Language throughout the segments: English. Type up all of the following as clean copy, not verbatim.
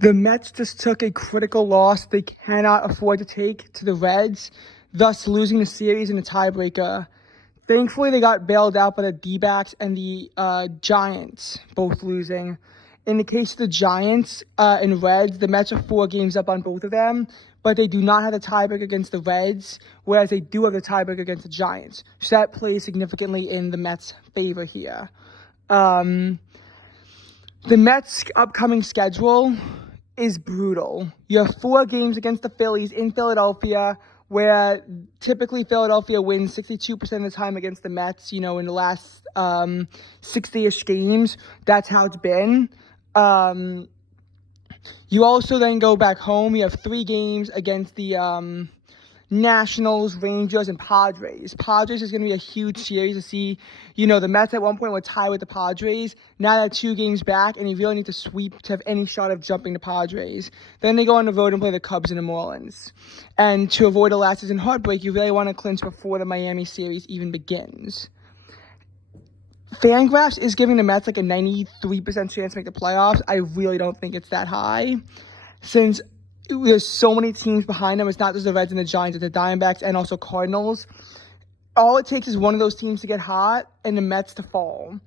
The Mets just took a critical loss they cannot afford to take to the Reds, thus losing the series in a tiebreaker. Thankfully, they got bailed out by the D-backs and the Giants, both losing. In the case of the Giants and Reds, the Mets are 4 games up on both of them, but they do not have the tiebreaker against the Reds, whereas they do have the tiebreaker against the Giants. So that plays significantly in the Mets' favor here. The Mets' upcoming schedule is brutal. You have 4 games against the Phillies in Philadelphia, where typically Philadelphia wins 62% of the time against the Mets, in the last 60-ish games. That's how it's been. You also then go back home. You have 3 games against the Nationals, Rangers, and Padres. Padres is going to be a huge series to see. The Mets at one point were tied with the Padres. Now they're 2 games back, and you really need to sweep to have any shot of jumping the Padres. Then they go on the road and play the Cubs in New Orleans. And to avoid a last season heartbreak, you really want to clinch before the Miami series even begins. Fangraphs is giving the Mets like a 93% chance to make the playoffs. I really don't think it's that high, since there's so many teams behind them. It's not just the Reds and the Giants, it's the Diamondbacks and also Cardinals. All it takes is one of those teams to get hot and the Mets to fall.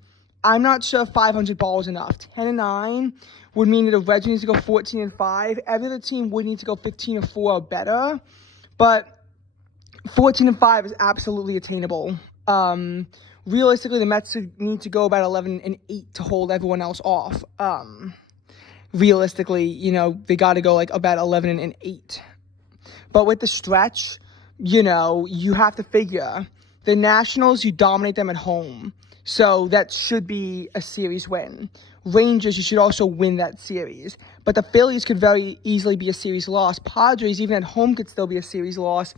I'm not sure if 500 ball is enough. 10-9 would mean that the Reds need to go 14-5. Every other team would need to go 15-4 or better, but 14-5 is absolutely attainable. Realistically, the Mets need to go about 11-8 to hold everyone else off. Realistically, they got to go like about 11-8. But with the stretch, you have to figure the Nationals, you dominate them at home. So that should be a series win. Rangers, you should also win that series. But the Phillies could very easily be a series loss. Padres, even at home, could still be a series loss.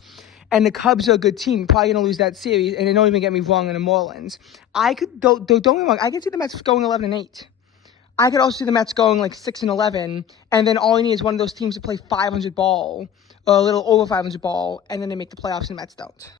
And the Cubs are a good team. You're probably going to lose that series. And don't even get me wrong in the Marlins. Don't get me wrong, I can see the Mets going 11-8. I could also see the Mets going like 6-11, and then all you need is one of those teams to play 500 ball, or a little over 500 ball, and then they make the playoffs and the Mets don't.